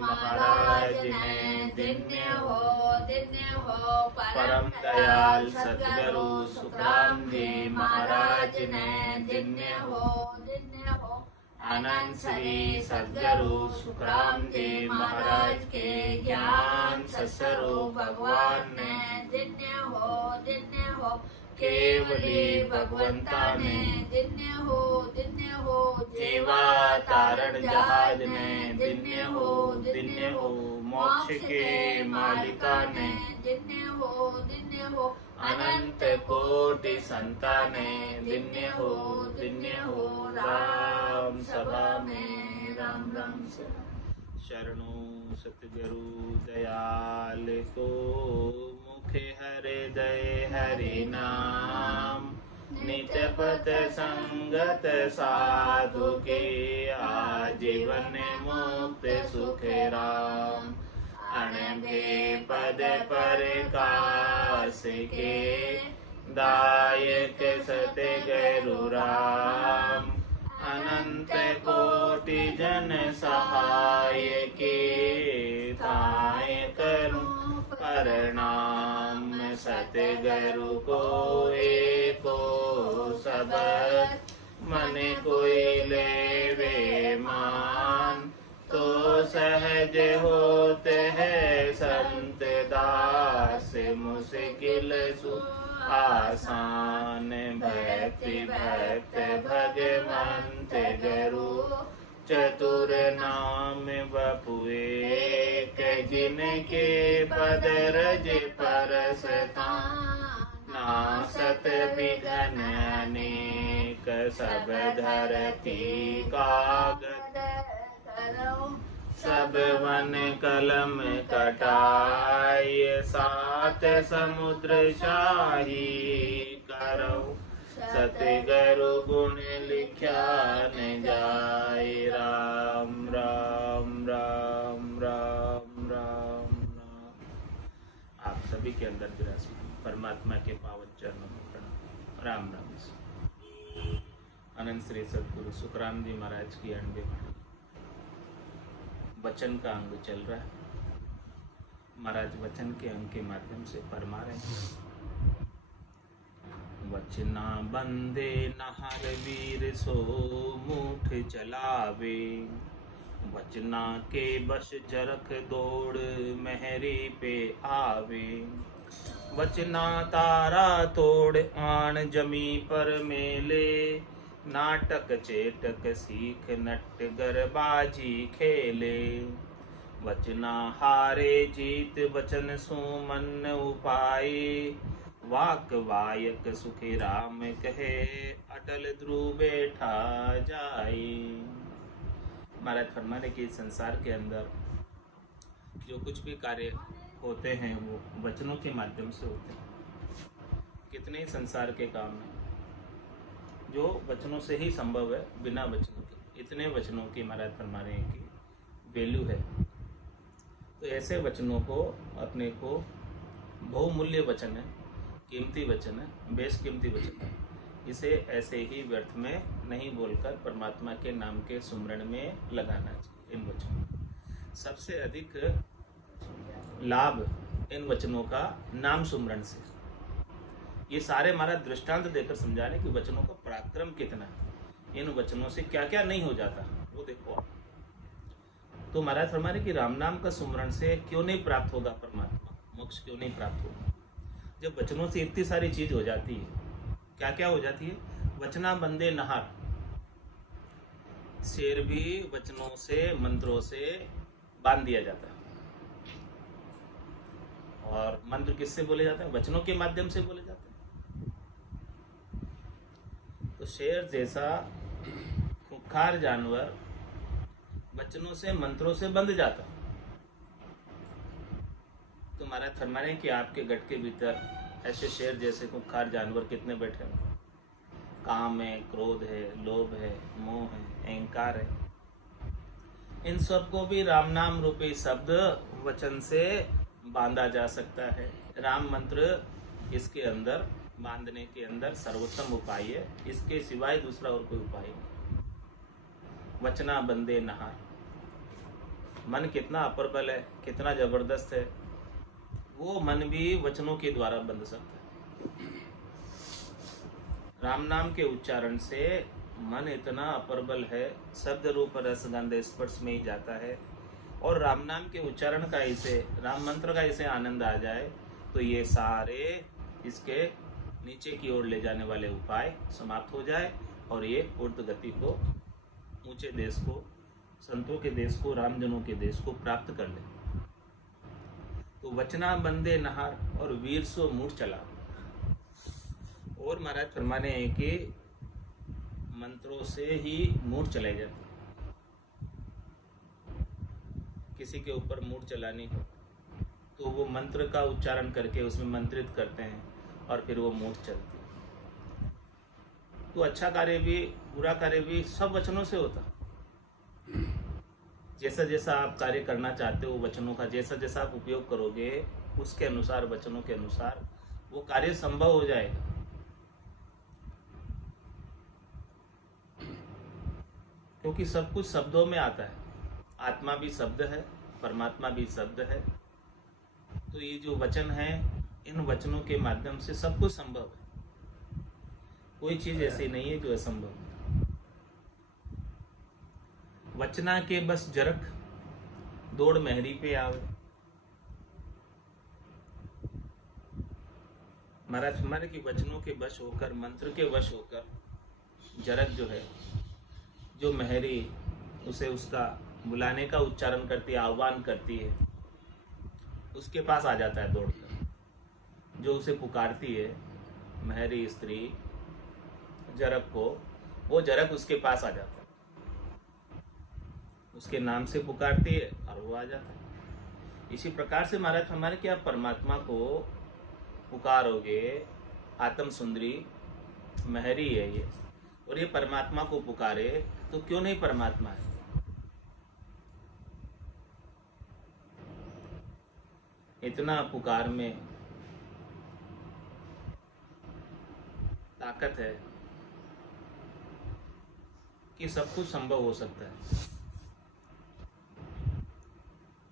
महाराज ने दिन्य हो परम दयाल सतगुरु सुखराम जी महाराज ने दिन्य हो अनंत श्री सतगुरु सुखराम जी महाराज के ज्ञान सत्स्वरूप भगवान ने दिन्य हो केवली भगवंता ने दिन्य हो जीवा तारण जहाज ने दिन्य हो मोक्ष के मालिका ने दिन्य हो अनंत कोटि संताने दिन्य हो राम सभा में राम राम शरणो सतगुरु दयाल को मुखे हृदय हरि नाम नित्य पथ संगत साधु के आजीवन मुक्त सुख राम अनघे पद प्रकाश के दायक सतगुरु राम अनंत कोटि जन सहाय के ताय करूं प्रणाम सतगुरु को एको सबद मन कोई लेवे मान तो सहज होते है संत दास मुश्किल सु आसान भक्ति भक्त भगवंत गुरु चतुर नाम बपुए जिनके पद रज परसता नासत विघ्न अनेक सब धरती कागद सब वन कलम कटाय सात समुद्र शाही करो सतगुरु गुण लिख्या न जाय राम राम राम राम राम राम। आप सभी के अंदर विराजित परमात्मा के पावन चरणों में प्रणाम राम राम। अनंत श्री सतगुरु सुखराम जी महाराज की 98 वचन का अंग चल रहा है। महाराज वचन के अंग के माध्यम से फरमा रहे हैं, वचना बंदे नहर वीर सो मुठ चलावे, वचना के बस जरख दौड़ महरी पे आवे, वचना तारा तोड़ आन जमी पर मेले, नाटक चेटक सीख नट गरबाजी खेले, वचना हारे जीत वचन सुमन उपाय, वाक वायक सुखी राम कहे अटल ध्रुव बैठा जाए। महाराज फरमाने के संसार के अंदर जो कुछ भी कार्य होते हैं वो वचनों के माध्यम से होते हैं। कितने संसार के काम हैं जो वचनों से ही संभव है, बिना वचनों के इतने वचनों की महाराज फरमा रहे हैं कि वैल्यू है। तो ऐसे वचनों को अपने को बहुमूल्य वचन है, कीमती वचन है, बेशकीमती वचन है, इसे ऐसे ही व्यर्थ में नहीं बोलकर परमात्मा के नाम के सुमरण में लगाना चाहिए। इन वचनों सबसे अधिक लाभ इन वचनों का नाम सुमरण से। ये सारे हमारा दृष्टांत देकर समझा रहे कि वचनों का पराक्रम कितना है, इन वचनों से क्या क्या नहीं हो जाता वो देखो आप। तो महाराज फरमा रहे कि राम नाम का सुमरण से क्यों नहीं प्राप्त होगा परमात्मा, मोक्ष क्यों नहीं प्राप्त होगा। जब वचनों से इतनी सारी चीज हो जाती है, क्या क्या हो जाती है, वचना बंदे नहार, शेर भी वचनों से मंत्रों से बांध दिया जाता है। और मंत्र किससे बोले जाते हैं, वचनों के माध्यम से बोले जाते हैं। तो शेर जैसा खूंखार जानवर वचनों से मंत्रों से बंध जाता। तो महाराज फरमा रहे हैं कि आपके गट के भीतर ऐसे शेर जैसे खूंखार जानवर कितने बैठे हैं। काम है, क्रोध है, लोभ है, मोह है, अहंकार है। इन सब को भी राम नाम रूपी शब्द वचन से बांधा जा सकता है। राम मंत्र इसके अंदर बांधने के अंदर सर्वोत्तम उपाय है, इसके सिवाय दूसरा और कोई उपाय नहीं। वचना बंदे नहार, मन कितना अप्रबल है, कितना जबरदस्त है, वो मन भी वचनों के द्वारा बंध सकता है। राम नाम के उच्चारण से मन इतना अप्रबल है, शब्द रूप रस गंध स्पर्श में ही जाता है, और राम नाम के उच्चारण का इसे, राम मंत्र का इसे आनंद आ जाए तो ये सारे इसके नीचे की ओर ले जाने वाले उपाय समाप्त हो जाए और ये ऊर्ध्व गति को, ऊंचे देश को, संतों के देश को, रामजनों के देश को प्राप्त कर ले। तो वचना बंदे नहार और वीर सो मूढ़ चला। और महाराज फरमाने हैं कि मंत्रों से ही मूढ़ चलाई जाती है। किसी के ऊपर मूढ़ चलानी हो तो वो मंत्र का उच्चारण करके उसमें मंत्रित करते हैं और फिर वो मूढ़ चलती है। तो अच्छा कार्य भी बुरा कार्य भी सब वचनों से होता। जैसा जैसा आप कार्य करना चाहते हो वचनों का जैसा जैसा आप उपयोग करोगे उसके अनुसार, वचनों के अनुसार वो कार्य संभव हो जाएगा। क्योंकि सब कुछ शब्दों में आता है। आत्मा भी शब्द है, परमात्मा भी शब्द है। तो ये जो वचन है, इन वचनों के माध्यम से सब कुछ संभव है। कोई चीज ऐसी नहीं है जो असंभव है। वचना के बस जरक दौड़ मेहरी पे आवे। महाराज हमारे की वचनों के वश होकर, मंत्र के वश होकर जरक जो है, जो मेहरी उसे उसका बुलाने का उच्चारण करती है, आह्वान करती है, उसके पास आ जाता है दौड़कर। जो उसे पुकारती है मेहरी स्त्री जरक को, वो जरक उसके पास आ जाता है, उसके नाम से पुकारती है और वो आ जाता है। इसी प्रकार से महाराज हमारे क्या परमात्मा को पुकारोगे, आत्म सुंदरी मेहरी है ये, और ये परमात्मा को पुकारे तो क्यों नहीं परमात्मा है। इतना पुकार में ताकत है कि सब कुछ संभव हो सकता है।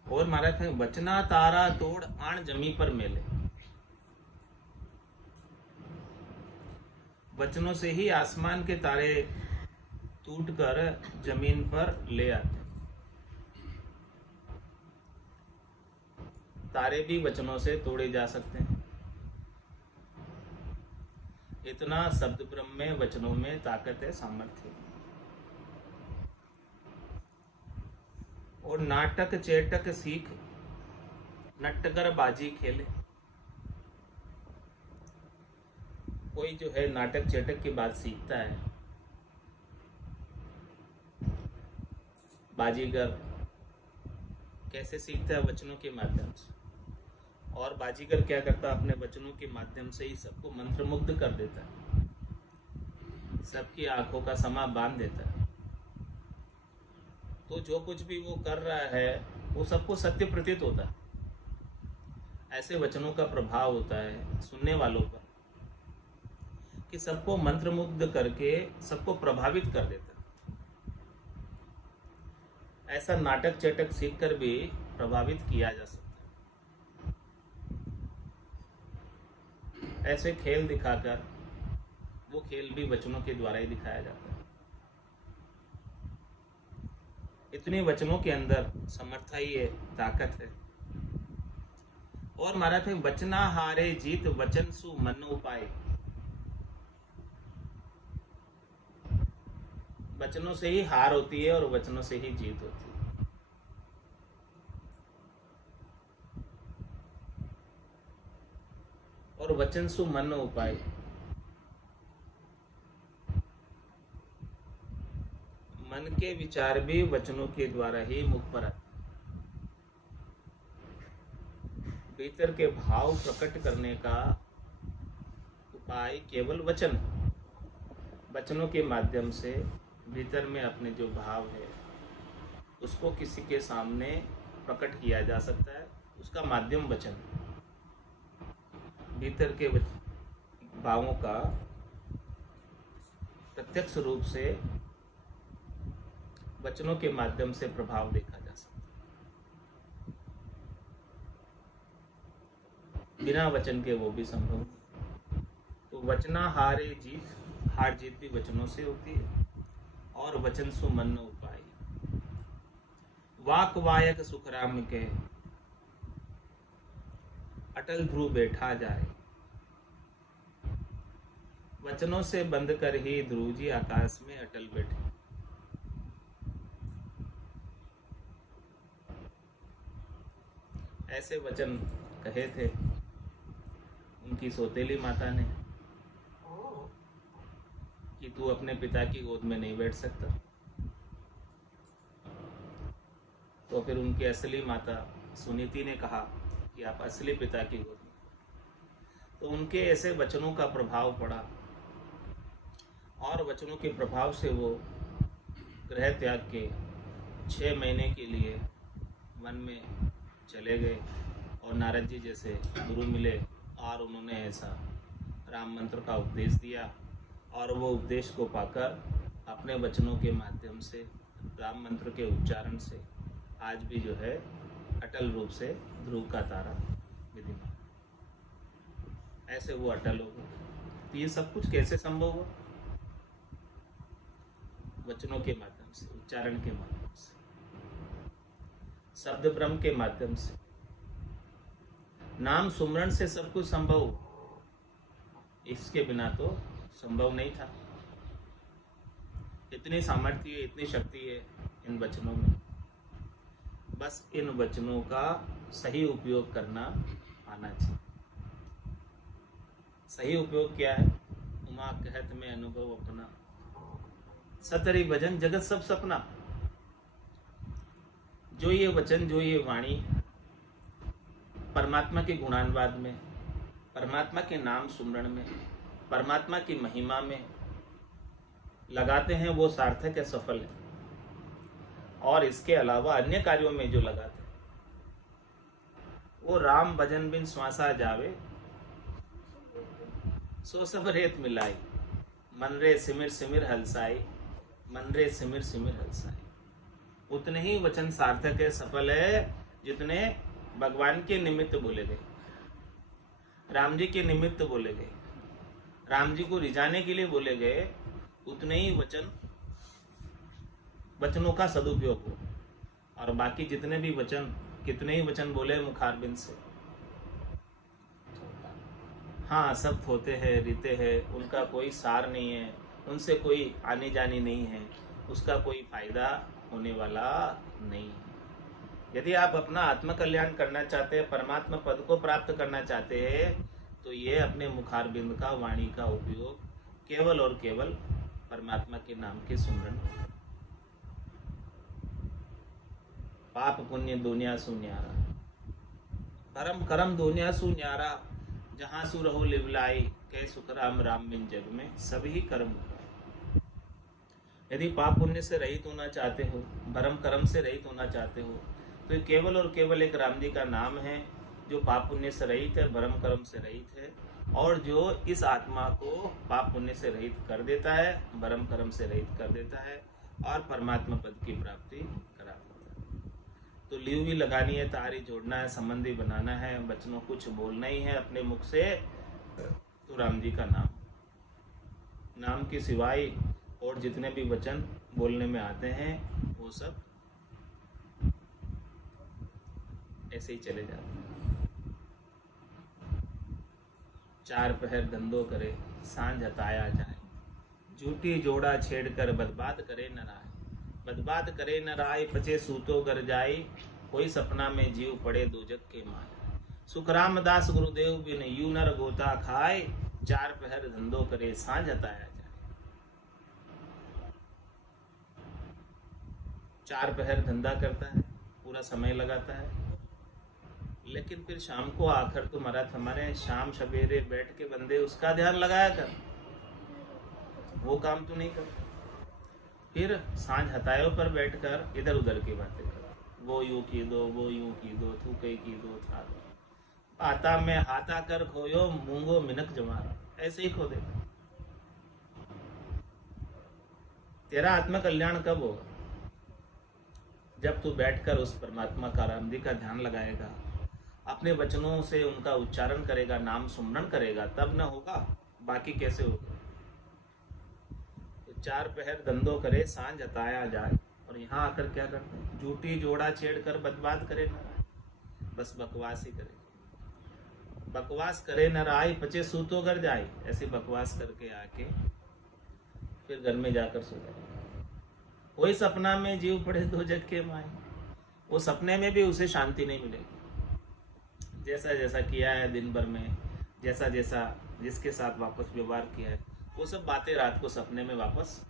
और महाराज कहें वचना तारा तोड़ आण जमी पर मेले। वचनों से ही आसमान के तारे टूटकर जमीन पर ले आते। तारे भी वचनों से तोड़े जा सकते हैं। इतना शब्द ब्रह्म में, वचनों में ताकत है, सामर्थ्य। और नाटक चेटक सीख नटकर बाजी खेले। कोई जो है नाटक चेटक की बात सीखता है, बाजीगर कैसे सीखता है? वचनों के माध्यम से। और बाजीगर क्या करता है? अपने वचनों के माध्यम से ही सबको मंत्रमुग्ध कर देता है, सबकी आंखों का समा बांध देता है। तो जो कुछ भी वो कर रहा है वो सबको सत्य प्रतीत होता है। ऐसे वचनों का प्रभाव होता है सुनने वालों पर कि सबको मंत्रमुग्ध करके सबको प्रभावित कर देता है। ऐसा नाटक चटक सीखकर भी प्रभावित किया जा सकता है। ऐसे खेल दिखाकर, वो खेल भी वचनों के द्वारा ही दिखाया जाता है। इतने वचनों के अंदर समर्था ही है, ताकत है। और महाराज वचना हारे जीत वचन सु मन उपाय। वचनों से ही हार होती है और वचनों से ही जीत होती है। और वचन सु मन उपाय, मन के विचार भी वचनों के द्वारा ही मुख पर आते। भीतर के भाव प्रकट करने का उपाय केवल वचन। वचनों के माध्यम से भीतर में अपने जो भाव है उसको किसी के सामने प्रकट किया जा सकता है। उसका माध्यम वचन। भीतर के भावों का प्रत्यक्ष रूप से वचनों के माध्यम से प्रभाव देखा जा सकता है। बिना वचन के वो भी संभव नहीं। तो वचना हार जीत भी वचनों से होती है। और वचन सुमन उपाय, वाक वायक सुख राम के, अटल ध्रुव बैठा जाए। वचनों से बंद कर ही ध्रुव जी आकाश में अटल बैठे। ऐसे वचन कहे थे उनकी सौतेली माता ने कि तू अपने पिता की गोद में नहीं बैठ सकता। तो फिर उनकी असली माता सुनीति ने कहा कि आप असली पिता की गोद में। तो उनके ऐसे वचनों का प्रभाव पड़ा और वचनों के प्रभाव से वो गृह त्याग के 6 महीने के लिए वन में चले गए और नारद जी जैसे गुरु मिले और उन्होंने ऐसा राम मंत्र का उपदेश दिया। और वो उपदेश को पाकर अपने वचनों के माध्यम से, राम मंत्र के उच्चारण से आज भी जो है अटल रूप से ध्रुव का तारा विद्यमान। ऐसे वो अटल हो गए। तो ये सब कुछ कैसे संभव हुआ? वचनों के माध्यम से, उच्चारण के माध्यम से, शब्द ब्रह्म के माध्यम से, नाम सुमरण से सब कुछ संभव हो। इसके बिना तो संभव नहीं था। इतनी सामर्थ्य, इतनी शक्ति है इन वचनों में। बस इन वचनों का सही उपयोग करना आना चाहिए। सही उपयोग क्या है? उमा कहत में अनुभव अपना, सतरी भजन जगत सब सपना। जो ये वचन, जो ये वाणी परमात्मा के गुणानुवाद में, परमात्मा के नाम सुमरण में, परमात्मा की महिमा में लगाते हैं वो सार्थक है, सफल है। और इसके अलावा अन्य कार्यों में जो लगाते हैं वो राम भजन बिन श्वासा जावे, सो सब रेत मिलाई, मन रे सिमिर सिमिर हलसाई, मन रे सिमिर सिमिर हलसाई। उतने ही वचन सार्थक है, सफल है, जितने भगवान के निमित्त बोले गए, राम जी के निमित्त बोले गए, राम जी को रिझाने के लिए बोले गए। उतने ही वचनों का सदुपयोग हो। और बाकी जितने भी वचन, कितने ही वचन बोले मुखारबिंद से, हाँ सब होते हैं, रीते हैं, उनका कोई सार नहीं है, उनसे कोई आनी जानी नहीं है, उसका कोई फायदा होने वाला नहीं है। यदि आप अपना आत्मकल्याण करना चाहते हैं, परमात्मा पद को प्राप्त करना चाहते हैं, तो ये अपने मुखारबिंद का, वाणी का उपयोग केवल और केवल परमात्मा के नाम के सुमरण। पाप पुण्य दुनिया सु न्यारा, परम करम दुनिया सु न्यारा, जहाँ सु रहो लिवलाई, कह सुख राम राम बिन जग में सभी कर्म। यदि पाप पुण्य से रहित होना चाहते हो, भरम कर्म से रहित होना चाहते हो, तो केवल और केवल एक राम जी का नाम है जो पाप पुण्य से रहित है, भरम कर्म से रहित है, और जो इस आत्मा को पाप पुण्य से रहित कर देता है, भरम कर्म से रहित कर देता है और परमात्मा पद की प्राप्ति करा देता है। तो लीव भी लगानी है, तारी जोड़ना है, संबंधी बनाना है, वचनों कुछ बोलना ही है अपने मुख से, तो राम जी का नाम के सिवाय और जितने भी वचन बोलने में आते हैं वो सब ऐसे ही चले जाते हैं। 4 पहर धंधो करे, सांझ हताया जाए, झूठी जोड़ा छेड़कर बर्बाद करे न राय, बर्बाद करे न राय, पचे सूतो कर जाए, कोई सपना में जीव पड़े दोजक के माय। सुख रामदास गुरुदेव बिन यू नर गोता खाए, 4 पहर धंधो करे, सांझ हताया जाए। 4 पहर धंधा करता है, पूरा समय लगाता है, लेकिन फिर शाम को आकर तो महाराज हमारे शाम सवेरे बैठ के बंदे उसका ध्यान लगाया कर, वो काम तो नहीं करता। फिर सांझ हतायों पर बैठकर इधर उधर की बातें कर, वो यूं की दो, वो यूं की दो, तू कई की दो, था दो, आता में हाथा कर खोयो, मूंगो मिनक जमारा, ऐसे ही खो देगा। तेरा आत्मकल्याण कब होगा? जब तू बैठकर उस परमात्मा का, राम जी का ध्यान लगाएगा अपने वचनों से उनका उच्चारण करेगा, नाम सुमरण करेगा, तब न होगा, बाकी कैसे होगा। तो 4 पहर धंधो करे, सांझ हताया जाए, और यहाँ आकर क्या करते हैं, झूठी जोड़ा छेड़ कर बर्बाद करे न, बस बकवास ही करे, बकवास करे न राय, पचे सूतो कर जाए, ऐसी बकवास करके आके फिर घर में जाकर सो जाए। वही सपना में जीव पड़े दो जग के माए, वो सपने में भी उसे शांति नहीं मिलेगी। जैसा जैसा किया है दिन भर में, जैसा जैसा जिसके साथ वापस व्यवहार किया है, वो सब बातें रात को सपने में वापस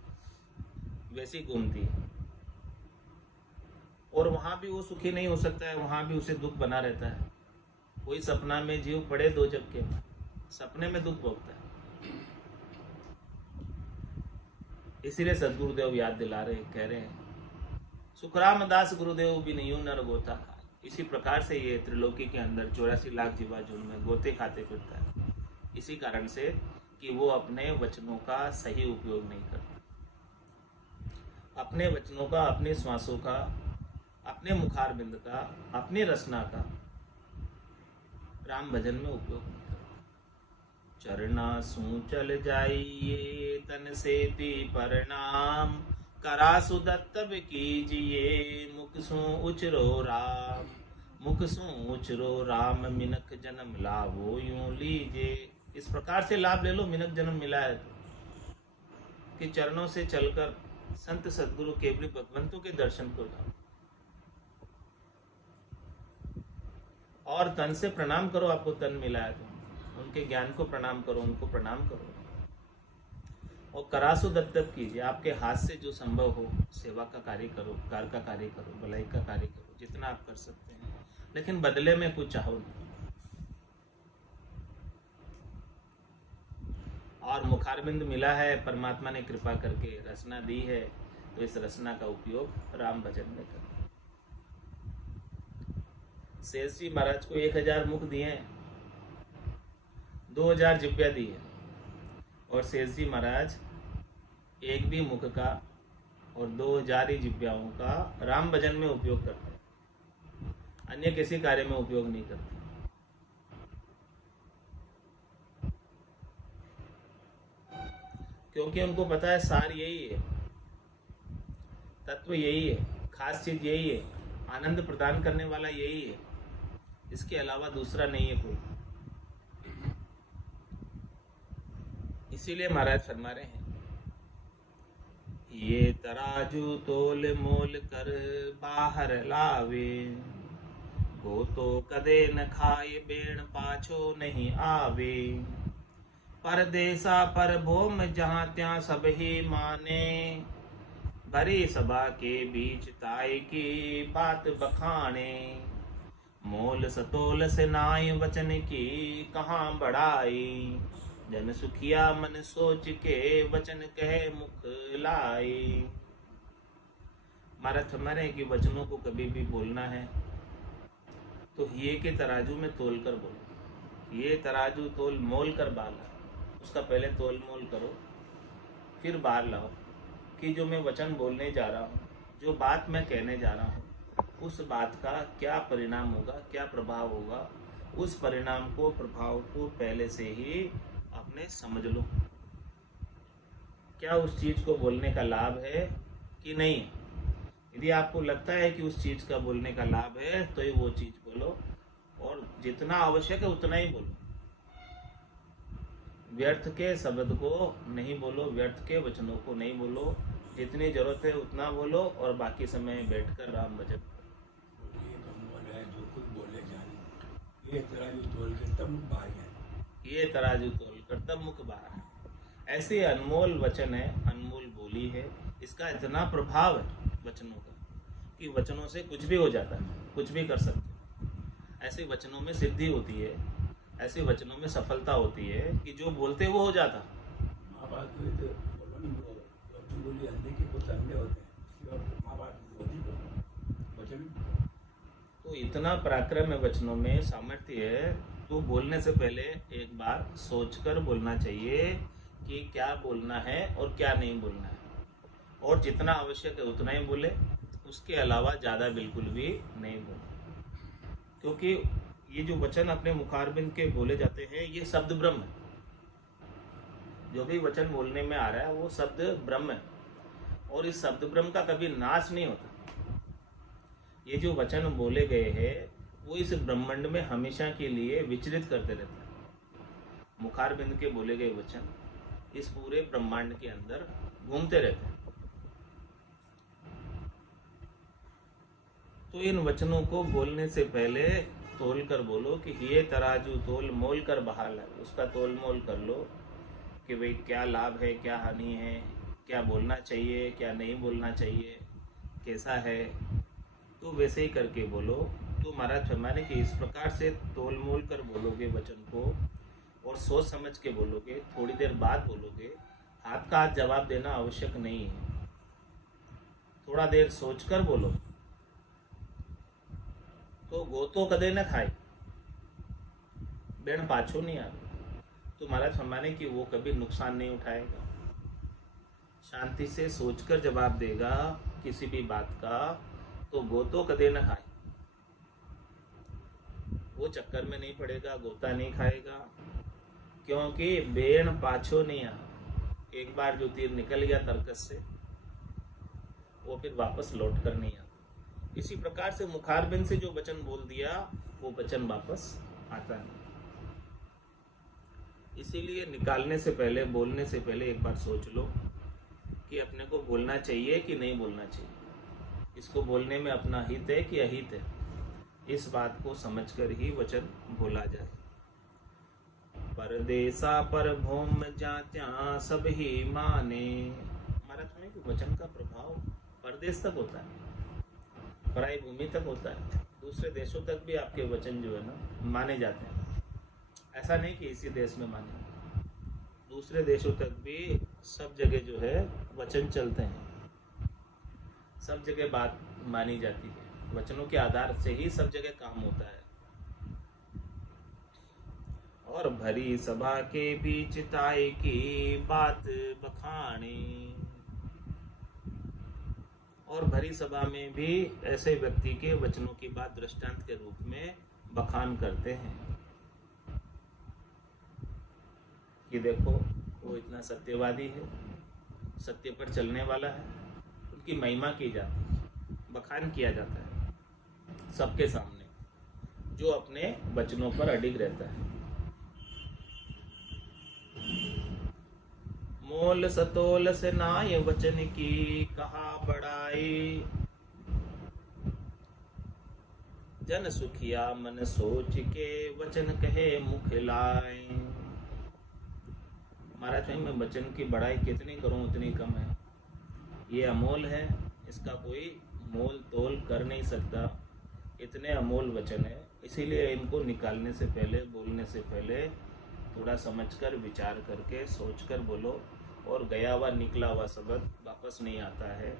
वैसी घूमती है, और वहां भी वो सुखी नहीं हो सकता है, वहां भी उसे दुख बना रहता है। वही सपना में जीव पड़े दो जग के माए, सपने में दुख भोगता है। इसीलिए सदगुरुदेव याद दिला रहे, कह रहे हैं, सुखराम दास गुरुदेव भी नहीं नर गोता खा। इसी प्रकार से ये त्रिलोकी के अंदर 84 लाख जीवा झुंड में गोते खाते फिरता है, इसी कारण से कि वो अपने वचनों का सही उपयोग नहीं करता, अपने वचनों का, अपने श्वासों का, अपने मुखारबिंद का, अपनी रचना का राम भजन में उपयोग नहीं करता। चरना सू चल जाइए तन से ती परनाम, करासु दत्तब कीजिए, मुख सू उचरो राम, मुख सू उचरो राम, मिनक जन्म लाभो यूं लीजे। इस प्रकार से लाभ ले लो, मिनक जन्म मिला है तो, कि चरणों से चलकर संत सदगुरु केवली भगवंतों के दर्शन को जाओ, और तन से प्रणाम करो, आपको तन मिला है तो उनके ज्ञान को प्रणाम करो, उनको प्रणाम करो, और करासु दत्तक कीजिए, आपके हाथ से जो संभव हो सेवा का कार्य करो, कार का कार्य करो, भलाई का कार्य करो, जितना आप कर सकते हैं, लेकिन बदले में कुछ चाहो नहीं। और मुखारबिंद मिला है, परमात्मा ने कृपा करके रचना दी है, तो इस रचना का उपयोग राम भजन में करो। शेष जी महाराज को 1000 मुख दिए हैं, 2000 जिब्या दी है, और शेष जी महाराज एक भी मुख का और 2000 ही जिब्याओं का राम भजन में उपयोग करते हैं, अन्य किसी कार्य में उपयोग नहीं करते। क्योंकि उनको पता है सार यही है, तत्व यही है, खास चीज यही है, आनंद प्रदान करने वाला यही है, इसके अलावा दूसरा नहीं है कोई। इसीलिए महाराज फरमा रहे हैं, ये तराजू तोल मोल कर बाहर लावे, वो तो कदे न खाए बेण पाछो नहीं आवे, परदेसा पर भोम जहाँ त्यों सब ही माने, भरी सभा के बीच ताई की बात बखाने, मोल सतोल से नाई वचन की कहाँ बढ़ाई, जन सुखिया मन सोच के वचन कहे मुख लाई। महाराज फरमा रहे कि वचनों को कभी भी बोलना है तो ये के तराजू में तोल कर बोलो, ये तराजू तोल मोल कर बाला, उसका पहले तोल मोल करो, फिर बाहर लाओ कि जो मैं वचन बोलने जा रहा हूँ, जो बात मैं कहने जा रहा हूँ, उस बात का क्या परिणाम होगा, क्या प्रभाव होगा, उस परिणाम को, प्रभाव को पहले से ही अपने समझ लो। क्या उस चीज को बोलने का लाभ है कि नहीं है। यदि आपको लगता है कि उस चीज का बोलने का लाभ है तो ही वो चीज बोलो, और जितना आवश्यक है उतना ही बोलो। व्यर्थ के शब्द को नहीं बोलो, व्यर्थ के वचनों को नहीं बोलो, जितनी जरूरत है उतना बोलो, और बाकी समय बैठकर राम भजन करो। जो कुछ बोले जाने, ये तराजू तोल के तब मुख बाहर है, ये तराजू तोल कर तब मुख बाहर है। ऐसे अनमोल वचन है, अनमोल बोली है, इसका इतना प्रभाव है वचनों का कि वचनों से कुछ भी हो जाता है, कुछ भी कर सकते हैं। ऐसे वचनों में सिद्धि होती है, ऐसे वचनों में सफलता होती है कि जो बोलते वो हो जाता। माँ बाप तो बोली अंधे के पुत्र अंधे होते हैं, माँ बाप वचन। तो इतना पराक्रम है वचनों में, सामर्थ्य है, तो बोलने से पहले एक बार सोचकर बोलना चाहिए कि क्या बोलना है और क्या नहीं बोलना है, और जितना आवश्यक है उतना ही बोले, उसके अलावा ज़्यादा बिल्कुल भी नहीं बोले। क्योंकि ये जो वचन अपने मुखारबिंद के बोले जाते हैं ये शब्द ब्रह्म है। जो भी वचन बोलने में आ रहा है वो शब्द ब्रह्म है, और इस शब्द ब्रह्म का कभी नाश नहीं होता। ये जो वचन बोले गए हैं वो इस ब्रह्मांड में हमेशा के लिए विचरित करते रहते हैं। मुखारबिंद के बोले गए वचन इस पूरे ब्रह्मांड के अंदर घूमते रहते हैं। तो इन वचनों को बोलने से पहले तोल कर बोलो कि ये तराजू तोल मोल कर बहाल है। उसका तोल मोल कर लो कि भाई क्या लाभ है, क्या हानि है, क्या बोलना चाहिए, क्या नहीं बोलना चाहिए, कैसा है। तो वैसे ही करके बोलो। तो महाराज फरमाने कि इस प्रकार से तोल मोल कर बोलोगे वचन को, और सोच समझ के बोलोगे, थोड़ी देर बाद बोलोगे। हाथ का हाथ जवाब देना आवश्यक नहीं है, थोड़ा देर सोचकर बोलो। तो गोतो कदे न खाए, बेण पाछो नहीं आवे। तो महाराज फरमाने कि वो कभी नुकसान नहीं उठाएगा, शांति से सोचकर जवाब देगा किसी भी बात का। तो गोतो कदे न खाए, वो चक्कर में नहीं पड़ेगा, गोता नहीं खाएगा, क्योंकि बेण पाछो नहीं आ। एक बार जो तीर निकल गया तर्कस से वो फिर वापस लौट कर नहीं आता। इसी प्रकार से मुखारबिंद से जो वचन बोल दिया वो वचन वापस आता नहीं। इसीलिए निकालने से पहले, बोलने से पहले एक बार सोच लो कि अपने को बोलना चाहिए कि नहीं बोलना चाहिए, इसको बोलने में अपना हित है कि अहित है। इस बात को समझकर ही वचन बोला जाए। परदेसा पर भूम जात्या सब ही माने। महाराज सुने कि वचन का प्रभाव परदेश तक होता है, पराई भूमि तक होता है, दूसरे देशों तक भी आपके वचन जो है ना माने जाते हैं। ऐसा नहीं कि इसी देश में माने, दूसरे देशों तक भी सब जगह जो है वचन चलते हैं, सब जगह बात मानी जाती है। वचनों के आधार से ही सब जगह काम होता है। और भरी सभा के बीच ताई की बात बखानी। और भरी सभा में भी ऐसे व्यक्ति के वचनों की बात दृष्टांत के रूप में बखान करते हैं कि देखो वो इतना सत्यवादी है, सत्य पर चलने वाला है। उनकी महिमा की जाती है, बखान किया जाता है सबके सामने, जो अपने वचनों पर अडिग रहता है। मोल सतोल से नाय वचन की कहा बड़ाई। जन सुखिया मन सोच के वचन कहे मुख लाए। महाराज मैं वचन की बड़ाई कितनी करूं उतनी कम है। ये अमोल है, इसका कोई मोल तोल कर नहीं सकता। इतने अमोल वचन है, इसीलिए इनको निकालने से पहले, बोलने से पहले थोड़ा समझकर, विचार करके, सोचकर बोलो। और गया हुआ निकला हुआ शब्द वापस नहीं आता है,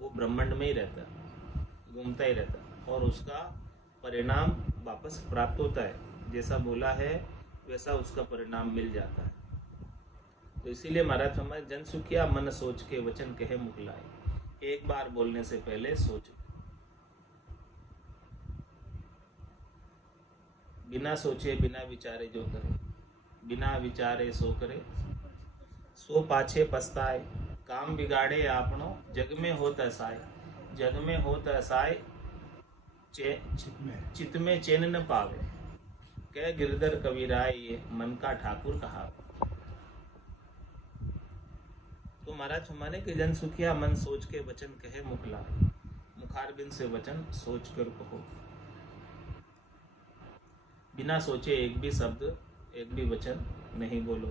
वो ब्रह्मांड में ही रहता है, घूमता ही रहता है, और उसका परिणाम वापस प्राप्त होता है। जैसा बोला है वैसा उसका परिणाम मिल जाता है। तो इसीलिए महाराज हमारे जन सुखिया मन सोच के वचन कहे मुख लाए। एक बार बोलने से पहले सोचो, बिना सोचे बिना विचारे जो करे, बिना विचारे सो करे, सो पाछे पछताए। काम बिगाड़े आपनो जग में होत असाय। जग में होत असाय चित में चैन न पावे। कह गिरधर कबीराय ये मन का ठाकुर कहा। तो महाराज हमारे के जन सुखिया मन सोच के वचन कहे मुख लाए। मुखारबिंद से वचन सोच कर कहो, बिना सोचे एक भी शब्द, एक भी वचन नहीं बोलो।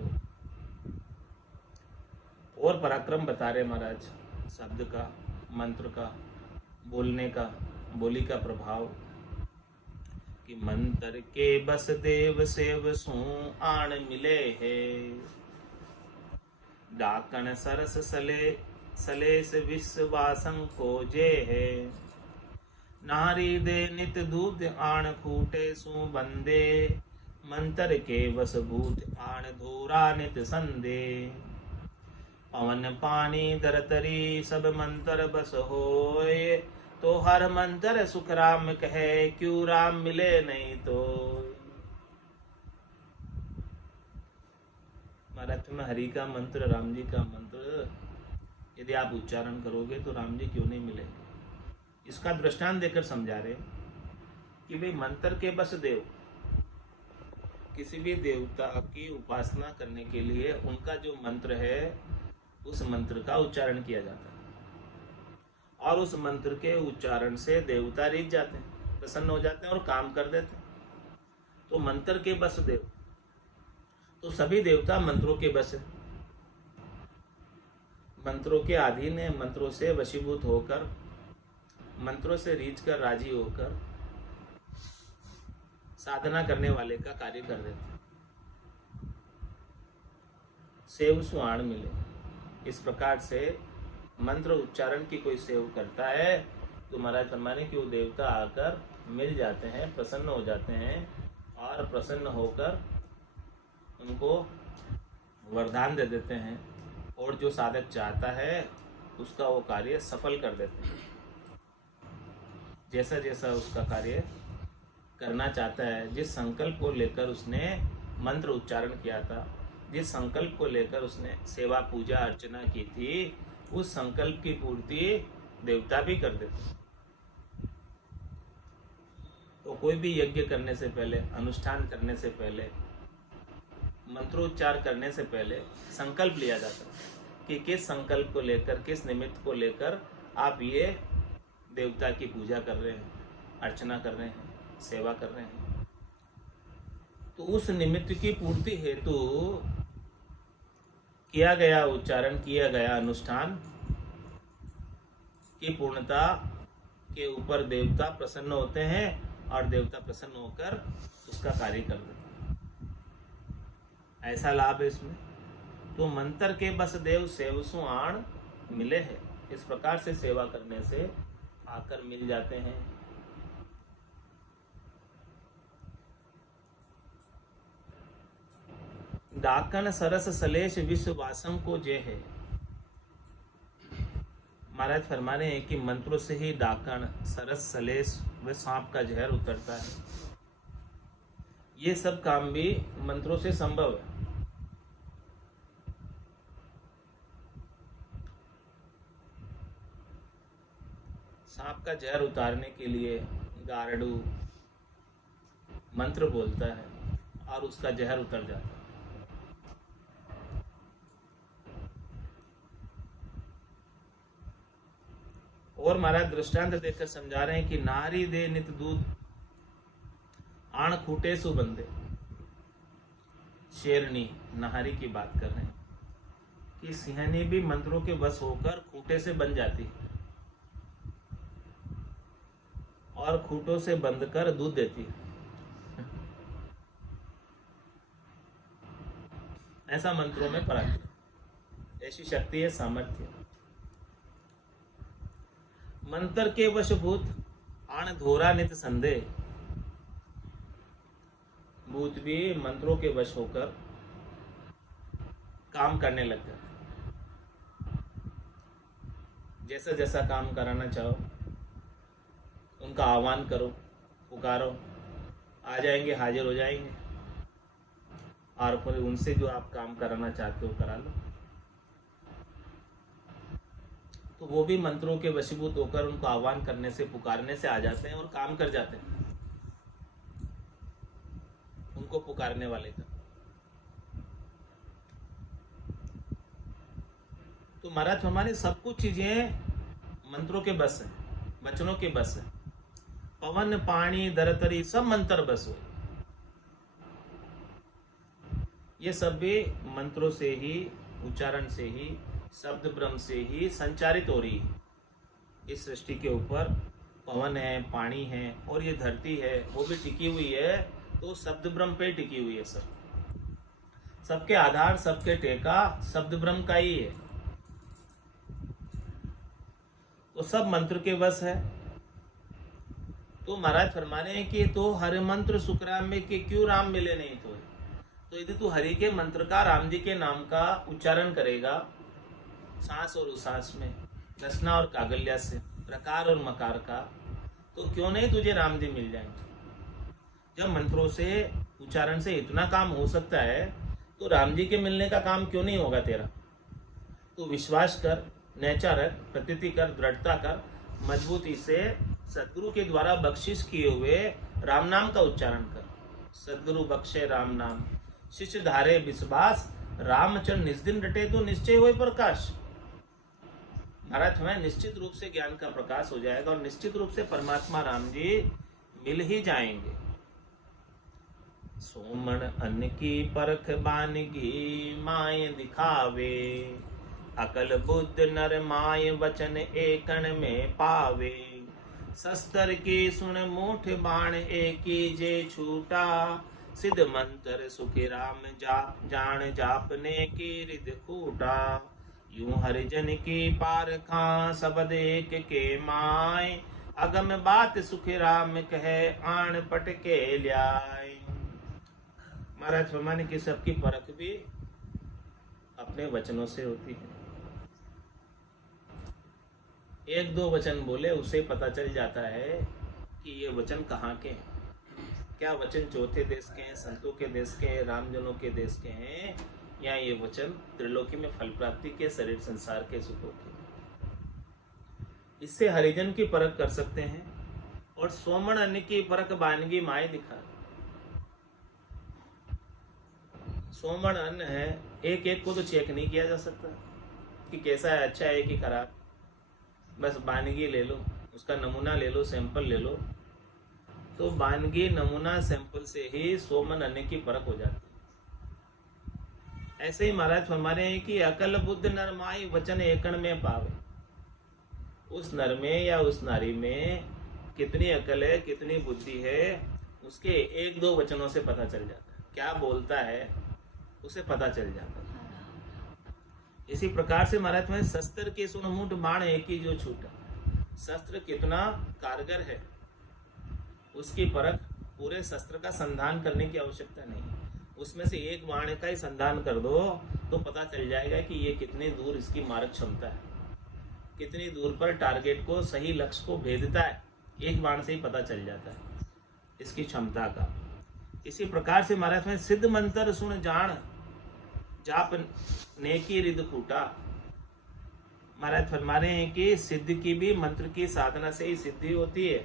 और पराक्रम बता रहे महाराज शब्द का, मंत्र का, बोलने का, बोली का प्रभाव कि मंत्र के बस देव सेव सू आण मिले है। डाकन सरस सले सलेस विश्वासं को जे है। नारी दे नित दूध आण खूटे सु बंदे। मंत्र के वस भूत आण धूरा नित संदे। पवन पानी धरतरी सब मंत्र बस होए। तो हर मंत्र सुख राम कहे क्यों राम मिले नहीं तो। महाराज में हरि का मंत्र, राम जी का मंत्र यदि आप उच्चारण करोगे तो राम जी क्यों नहीं मिलेंगे। इसका दृष्टांत देकर समझा रहे कि भाई मंत्र के बस देव, किसी भी देवता की उपासना करने के लिए उनका जो मंत्र है उस मंत्र का उच्चारण किया जाता है और उस मंत्र के उच्चारण से देवता रीझ जाते हैं, प्रसन्न हो जाते हैं और काम कर देते हैं। तो मंत्र के बस देव, तो सभी देवता मंत्रों के बस है, मंत्रों के अधीन है, मंत्रों से वशीभूत होकर, मंत्रों से रीझ कर, राजी होकर साधना करने वाले का कार्य कर देते हैं। सेव सुहाण मिले, इस प्रकार से मंत्र उच्चारण की कोई सेव करता है तो महाराज फरमाने कि वो देवता आकर मिल जाते हैं, प्रसन्न हो जाते हैं और प्रसन्न होकर उनको वरदान दे देते हैं और जो साधक चाहता है उसका वो कार्य सफल कर देते हैं। जैसा जैसा उसका कार्य करना चाहता है, जिस संकल्प को लेकर उसने मंत्र उच्चारण किया था, जिस संकल्प को लेकर उसने सेवा पूजा अर्चना की थी, उस संकल्प की पूर्ति देवता भी कर देते। तो कोई भी यज्ञ करने से पहले, अनुष्ठान करने से पहले, मंत्रोच्चार करने से पहले संकल्प लिया जाता है कि किस संकल्प को लेकर, किस निमित्त को लेकर आप ये देवता की पूजा कर रहे हैं, अर्चना कर रहे हैं, सेवा कर रहे हैं। तो उस निमित्त की पूर्ति हेतु किया गया उच्चारण, किया गया अनुष्ठान की पूर्णता के ऊपर देवता प्रसन्न होते हैं और देवता प्रसन्न होकर उसका कार्य कर देते हैं। ऐसा लाभ है इसमें। तो मंत्र के बस देव सेव सुहाण मिले है, इस प्रकार से सेवा करने से आकर मिल जाते हैं। डाकन सरस सलेश विश्ववासम को जे है। महाराज फरमाने हैं कि मंत्रों से ही डाकन, सरस, सलेश व सांप का जहर उतरता है। ये सब काम भी मंत्रों से संभव है। सांप का जहर उतारने के लिए गारडू मंत्र बोलता है और उसका जहर उतर जाता है। और महाराज दृष्टांत देकर समझा रहे हैं कि नारी दे नित दूध आण खूटे सु बंदे। शेरनी नारी की बात कर रहे हैं कि सिंहनी भी मंत्रों के वश होकर खूटे से बन जाती है और खूटों से बंद कर दूध देती है। ऐसा मंत्रों में पराक्रम, ऐसी शक्ति है, सामर्थ्य। मंत्र के वशभूत आण धोरा नित संदेह। भूत भी मंत्रों के वश होकर काम करने लग जाते। जैसा जैसा काम कराना चाहो उनका आह्वान करो, पुकारो, आ जाएंगे, हाजिर हो जाएंगे और फिर उनसे जो आप काम कराना चाहते हो करा लो। तो वो भी मंत्रों के वशीभूत होकर उनको आह्वान करने से, पुकारने से आ जाते हैं और काम कर जाते हैं उनको पुकारने वाले का। तो महाराज हमारी सब कुछ चीजें मंत्रों के बस है, वचनों के बस है। पवन, पानी, दरतरी सब मंत्र बस हुए। ये सब भी मंत्रों से ही, उच्चारण से ही, शब्द ब्रह्म से ही संचारित हो रही है। इस सृष्टि के ऊपर पवन है, पानी है और ये धरती है वो भी टिकी हुई है, तो शब्द ब्रह्म पे टिकी हुई है। सबके आधार, सबके टेका शब्द ब्रह्म का ही है। तो सब मंत्र के बस है। तो महाराज फरमाने हैं कि तो हर मंत्र सुखराम में कि क्यों राम मिले नहीं। तो यदि तू हरि के मंत्र का, राम जी के नाम का उच्चारण करेगा सांस और उसास में, रसना और कागल्या से, प्रकार और मकार का, तो क्यों नहीं तुझे राम जी मिल जाएंगे। जब मंत्रों से, उच्चारण से इतना काम हो सकता है तो राम जी के मिलने का काम क्यों नहीं होगा तेरा? तू विश्वास कर, नेचा रख, प्रतीति कर, दृढ़ता कर, मजबूती से सदगुरु के द्वारा बख्शिश किए हुए राम नाम का उच्चारण कर। सदगुरु बख्शे राम नाम, शिष्य धारे विश्वास, रामचरण निज दिन रटे तो निश्चय हुए प्रकाश। महाराज हमें निश्चित रूप से ज्ञान का प्रकाश हो जाएगा और निश्चित रूप से परमात्मा राम जी मिल ही जाएंगे। सोमन अन्न की परख बानगी माय दिखावे, अकल बुद्ध नर माय वचन एकण में पावे। शस्त्र के सुन मूठ बाण एक जे छूटा, सिद्ध मंत्र सुखी राम जान जापने की रिद खूटा। यूं हरिजन की पार खां सबद एक के माय, अगम बात सुखी राम कहे आन पटके ल्याय। महाराज फरमाने की सबकी परख भी अपने वचनों से होती है। एक दो वचन बोले उसे पता चल जाता है कि ये वचन कहाँ के हैं। क्या वचन चौथे देश के हैं, संतों के देश के हैं, रामजनों के देश के हैं, या ये वचन त्रिलोकी में फल प्राप्ति के, शरीर संसार के सुखों के। इससे हरिजन की परख कर सकते हैं। और सोमण अन्न की परख बानगी माए दिखा। सोमण अन्न है, एक एक को तो चेक नहीं किया जा सकता कि कैसा है, अच्छा है कि खराब। बस बानगी ले लो, उसका नमूना ले लो, सैंपल ले लो, तो बानगी नमूना सैंपल से ही सोमन अन्न की परख हो जाती है। ऐसे ही महाराज फरमाने हैं कि अकल बुद्ध नर माई वचन एकण में पावे। उस नर में या उस नारी में कितनी अकल है, कितनी बुद्धि है, उसके एक दो वचनों से पता चल जाता है। क्या बोलता है उसे पता चल जाता है। इसी प्रकार से महाराज में शस्त्र के सुन मुठ बाण एक ही जो छूटा। शस्त्र कितना कारगर है उसकी परख पूरे शस्त्र का संधान करने की आवश्यकता नहीं। उसमें से एक बाण का ही संधान कर दो तो पता चल जाएगा कि ये कितने दूर इसकी मारक क्षमता है, कितनी दूर पर टारगेट को, सही लक्ष्य को भेदता है। एक बाण से ही पता चल जाता है इसकी क्षमता का। इसी प्रकार से महाराज में सिद्ध मंत्र सुन जान जाप नेकी रिद फूटा। महाराज फरमा रहे हैं कि सिद्ध की भी मंत्र की साधना से ही सिद्धि होती है।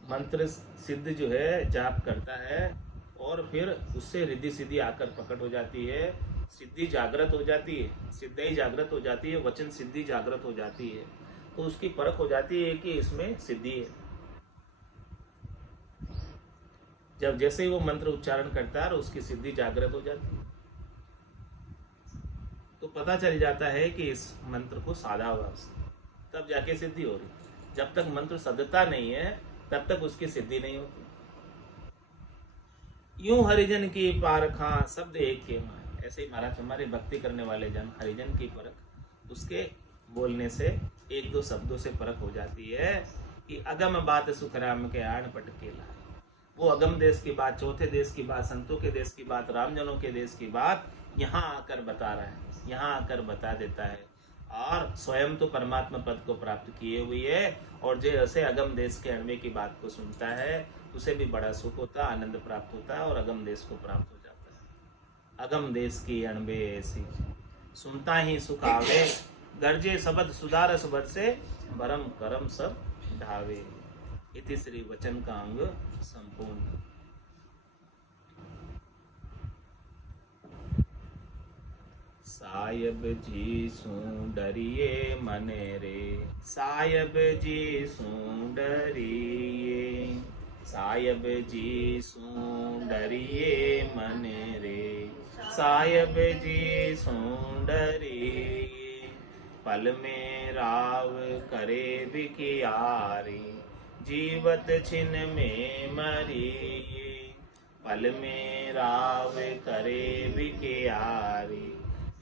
मंत्र सिद्ध जो है जाप करता है और फिर उससे रिद्धि सिद्धि आकर प्रकट हो जाती है, सिद्धि जागृत हो जाती है, सिद्धि जागृत हो जाती है, वचन सिद्धि जागृत हो जाती है, तो उसकी परख हो जाती है कि इसमें सिद्धि है। जब जैसे ही वो मंत्र उच्चारण करता है और उसकी सिद्धि जागृत हो जाती है तो पता चल जाता है कि इस मंत्र को साधा हुआ उसने, तब जाके सिद्धि हो रही। जब तक मंत्र सदता नहीं है तब तक उसकी सिद्धि नहीं होती। यूं हरिजन की पारखा शब्द एक के माय। ऐसे ही महाराज हमारे भक्ति करने वाले जन हरिजन की परख उसके बोलने से एक दो शब्दों से परख हो जाती है कि अगम बात सुखराम के आण पटके लाए। वो अगम देश की बात, चौथे देश की बात, संतों के देश की बात, रामजनों के देश की बात यहाँ आकर बता रहा है, यहाँ आकर बता देता है। और स्वयं तो परमात्मा पद को प्राप्त किए हुई है और जैसे अगम देश के अणवे की बात को सुनता है उसे भी बड़ा सुख होता है, आनंद प्राप्त होता है और अगम देश को प्राप्त हो जाता है। अगम देश की अणवे ऐसी सुनता ही सुख आवे, गर्जे शब्द सुधार शब्द से भरम करम सब ढावे। इति श्री वचन का अंग संपूर्ण। सायब जी सू डरिए मने रे, सायब जी सू डरिए, सायब जी सू डरिए मने रे, सायब जी सू डरिए। पल में राव करे बिकियारी, जीवत छिन में मरिए। पल में राव करे बिकियारी,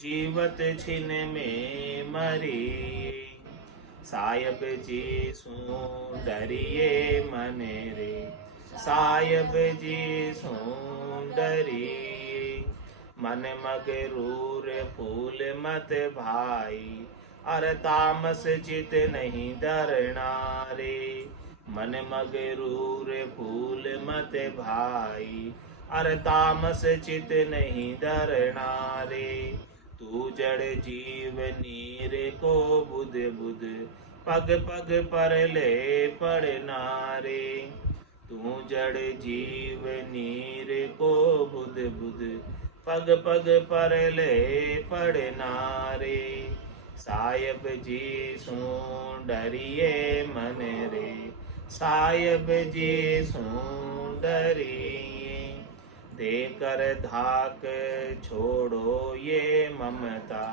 जीवत छिन में मरिए। सायब जी सू डरिए मने रे, सायब जी सू डरिए। मन मगरूर फूल मत भाई, अर तामस चित नहीं डरना रे। मन मगरूर फूल मत भाई, अर तामस चित नहीं डरना रे। तू जड़ जीव नीर को बुध बुध पग पग पर ले पड़ना रे। तू जड़ जीव नीर को बुध बुध पग पग पर ले पड़ना रे। साहिब जी सू डरिए मन रे। साहिब जी सू डरिए। देकर धाक छोड़ो ये ममता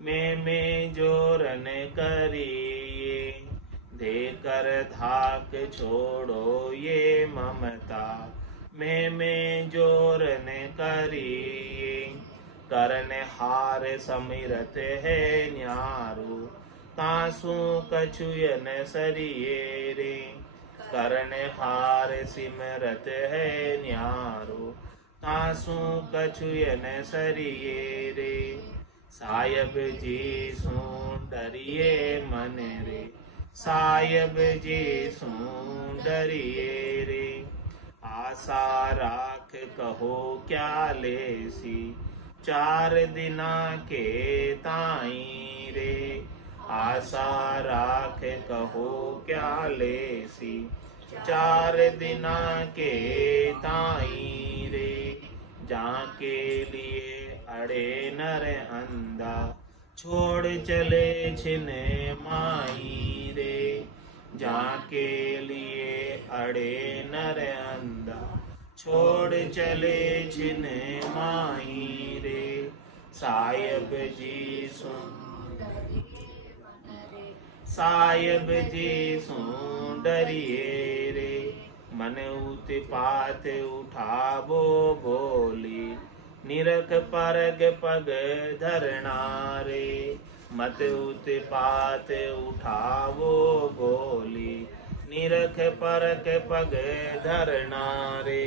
में जोरन करिए। देकर धाक छोड़ो ये ममता में जोरन करिए। करन हार समिरत है न्यारू तासु कछुयन सरिये रे। करन हार सिमरत है न्यारू तासु कछुयन सरिये रे। साहिब जी सू डरिए मन रे। साहिब जी सू डरिए रे। आशा राख कहो क्या लेसी 4 दिना के ताई रे। आशा राख कहो क्या लेसी 4 दिना के ताई रे। जहाँ के लिए अड़े नर अंधा छोड़ चले छिन माई रे। जहाँ के लिए अड़े नर अंधा छोड़ चले छिन माई रे। साहिब जी सुन साहिब जी सू डरिए रे। मन उत्पात उठावो बोली निरख परग पग धरना रे। मत उत्पात उठावो बोली निरख परग पग धरना रे।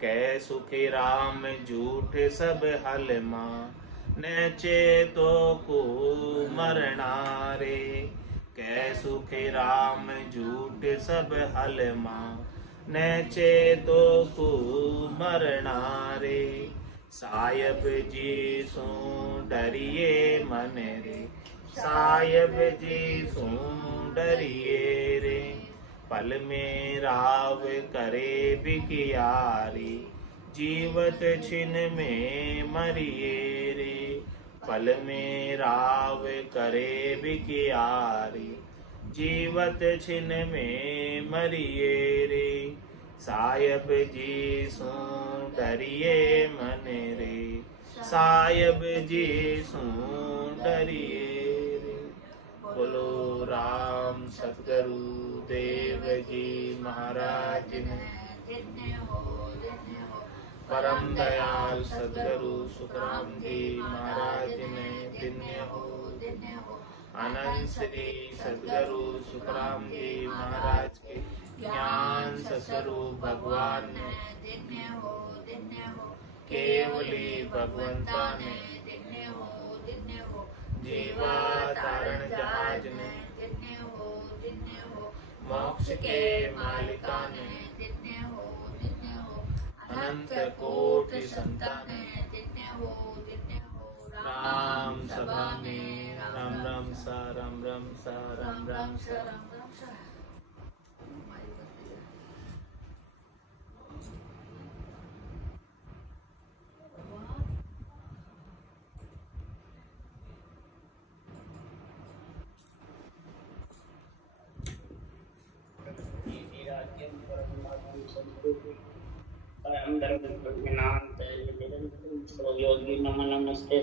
कै सुखी राम झूठ सब हलमा न चेतो को मरना रे। कै सुखी राम झूठ सब हलमा न चेतो को मरना रे। साहिब जी सू डरिए मन रे। साहिब जी सू डरिए रे। पल में राव करे बिकियारी जीवत छिन में मरिए रे। पल में राव करे बिकियारी जीवत छिन में मरिए रे। साहिब जी सू डरिए मन रे। साहिब जी सू डरिए रे। बोलो राम सतगुरु देव जी महाराज ने। परम दयाल सदगुरु सुखराम जी महाराज ने दिन्य हो। अनंत श्री सदगुरु सुखराम जी महाराज के ज्ञान स्वरूप भगवान ने केवली भगवंता ने जीवा तारण जहाज ने मोक्ष के मालिका ने अनंत कोटि संतान राम सभा में राम राम सा राम राम सा राम राम सा। योगी नमो नमस्ते।